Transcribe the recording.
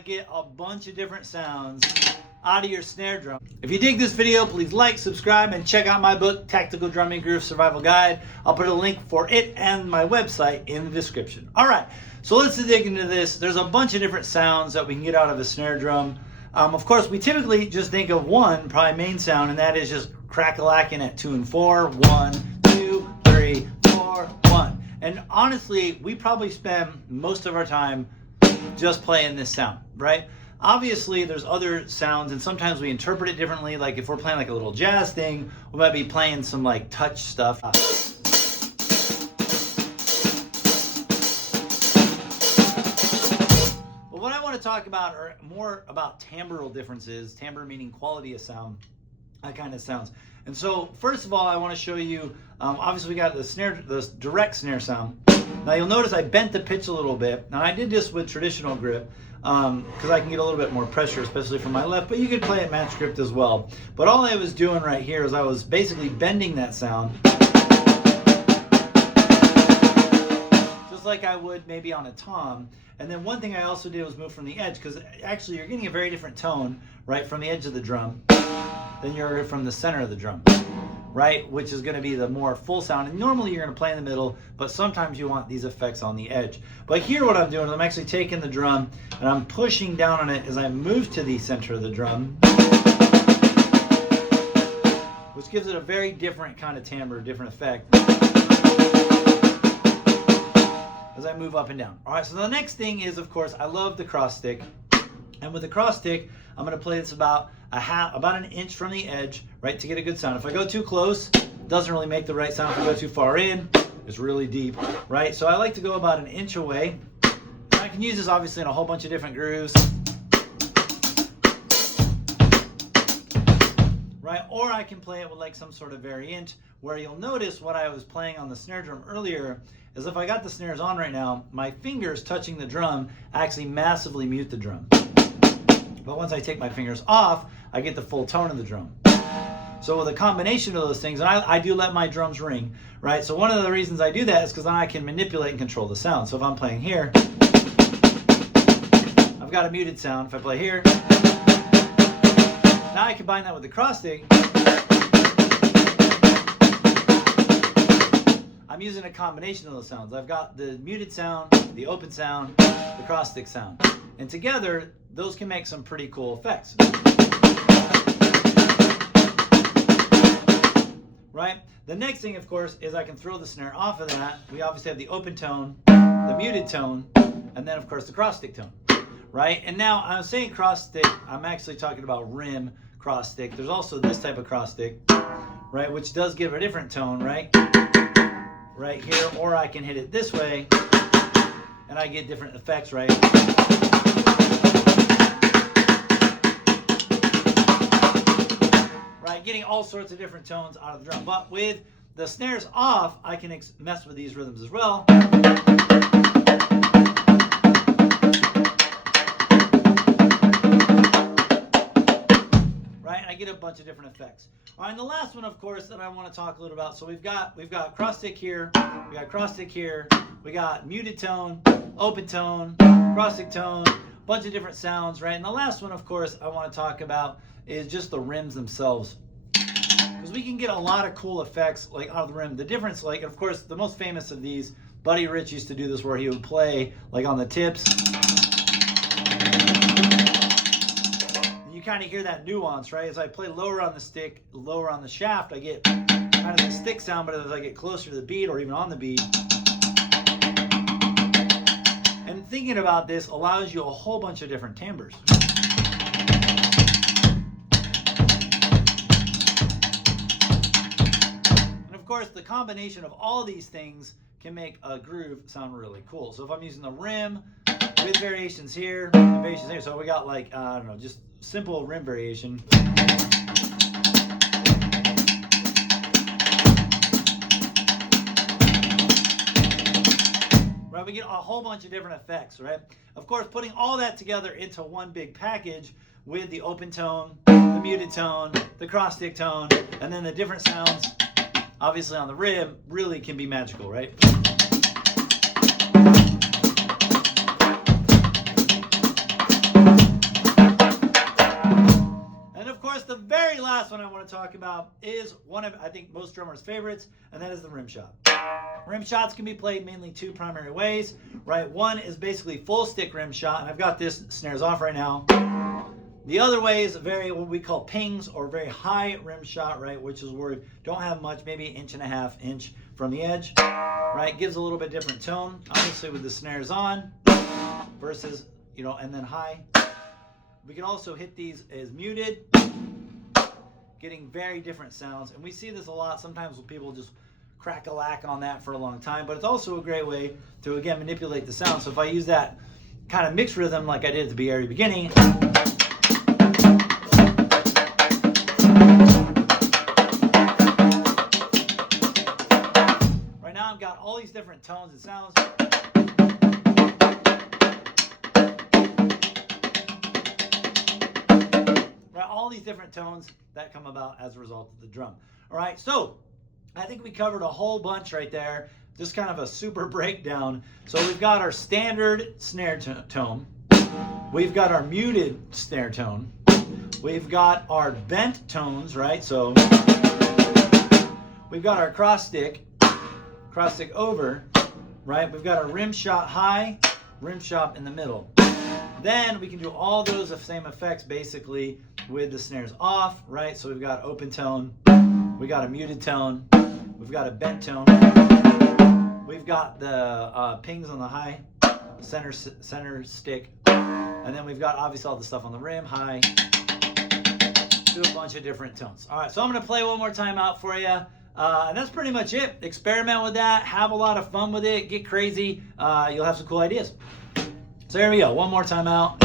to get a bunch of different sounds out of your snare drum. If you dig this video, please like, subscribe, and check out my book, Tactical Drumming Groove Survival Guide. I'll put a link for it and my website in the description. All right, so let's dig into this. There's a bunch of different sounds that we can get out of a snare drum. Of course, we typically just think of one probably main sound, and that is just crack-a-lacking at 2 and 4. 1, 2, 3, 4, 1. And honestly, we probably spend most of our time just playing this sound, right? Obviously, there's other sounds, and sometimes we interpret it differently. Like if we're playing like a little jazz thing, we might be playing some like touch stuff. But what I want to talk about are more about timbral differences. Timbre meaning quality of sound, that kind of sounds. And so, first of all, I want to show you. Obviously, we got the snare, the direct snare sound. Now you'll notice I bent the pitch a little bit. Now I did this with traditional grip because I can get a little bit more pressure, especially from my left, but you could play it match gripped as well. But all I was doing right here is I was basically bending that sound just like I would maybe on a tom. And then one thing I also did was move from the edge, because actually you're getting a very different tone right from the edge of the drum than you're from the center of the drum, right? Which is going to be the more full sound. And normally you're going to play in the middle, but sometimes you want these effects on the edge. But here what I'm doing is I'm actually taking the drum and I'm pushing down on it as I move to the center of the drum, which gives it a very different kind of timbre, different effect as I move up and down. All right, so the next thing is, of course, I love the cross stick. And with the cross stick, I'm going to play this about an inch from the edge, right, to get a good sound. If I go too close, it doesn't really make the right sound. If I go too far in, it's really deep, right? So I like to go about an inch away. And I can use this obviously in a whole bunch of different grooves, right? Or I can play it with like some sort of variant, where you'll notice what I was playing on the snare drum earlier is if I got the snares on right now, my fingers touching the drum actually massively mute the drum. But once I take my fingers off, I get the full tone of the drum. So with a combination of those things, and I do let my drums ring, right? So one of the reasons I do that is because then I can manipulate and control the sound. So if I'm playing here, I've got a muted sound. If I play here, now I combine that with the cross stick. I'm using a combination of those sounds. I've got the muted sound, the open sound, the cross stick sound. And together, those can make some pretty cool effects. Right? The next thing, of course, is I can throw the snare off of that. We obviously have the open tone, the muted tone, and then, of course, the cross stick tone. Right? And now, I'm saying cross stick, I'm actually talking about rim cross stick. There's also this type of cross stick, right, which does give a different tone, right? Right here, or I can hit it this way, and I get different effects, right? Right, getting all sorts of different tones out of the drum. But with the snares off, I can mess with these rhythms as well. Right, and I get a bunch of different effects. All right, and the last one, of course, that I want to talk a little about. So we've got cross stick here, we got cross stick here, we got muted tone, open tone, cross stick tone, bunch of different sounds, right? And the last one, of course, I want to talk about is just the rims themselves, because we can get a lot of cool effects like out of the rim. The difference, like, of course, the most famous of these, Buddy Rich used to do this where he would play like on the tips. You kind of hear that nuance, right? As I play lower on the stick, lower on the shaft, I get kind of the stick sound, but as I get closer to the beat or even on the beat. And thinking about this allows you a whole bunch of different timbres. And of course, the combination of all these things can make a groove sound really cool. So if I'm using the rim with variations here, and variations here, so we got like, I don't know, just simple rim variation. Right, we get a whole bunch of different effects, right? Of course, putting all that together into one big package with the open tone, the muted tone, the cross stick tone, and then the different sounds, obviously on the rim, really can be magical, right? the very last one I want to talk about is one of, I think, most drummers' favorites, and that is the rim shot. Rim shots can be played mainly two primary ways, right? One is basically full stick rim shot, and I've got this snares off right now. The other way is what we call pings, or very high rim shot, right? Which is where you don't have much, maybe 1.5 inch from the edge, right? Gives a little bit different tone, obviously with the snares on versus, you know, and then high. We can also hit these as muted, getting very different sounds. And we see this a lot sometimes when people just crack-a-lack on that for a long time, but it's also a great way to, again, manipulate the sound. So if I use that kind of mixed rhythm like I did at the very beginning, right now I've got all these different tones and sounds. All these different tones that come about as a result of the drum. All right, so I think we covered a whole bunch right there, just kind of a super breakdown. So we've got our standard snare tone, we've got our muted snare tone, we've got our bent tones, right? So we've got our cross stick over, right? We've got our rim shot high, rim shot in the middle. Then we can do all those same effects basically with the snares off, right? So we've got open tone, we got a muted tone, we've got a bent tone, we've got the pings on the high, center stick, and then we've got obviously all the stuff on the rim, high, do a bunch of different tones. All right, so I'm gonna play one more time out for you. And that's pretty much it. Experiment with that, have a lot of fun with it, get crazy, you'll have some cool ideas. So here we go, one more time out.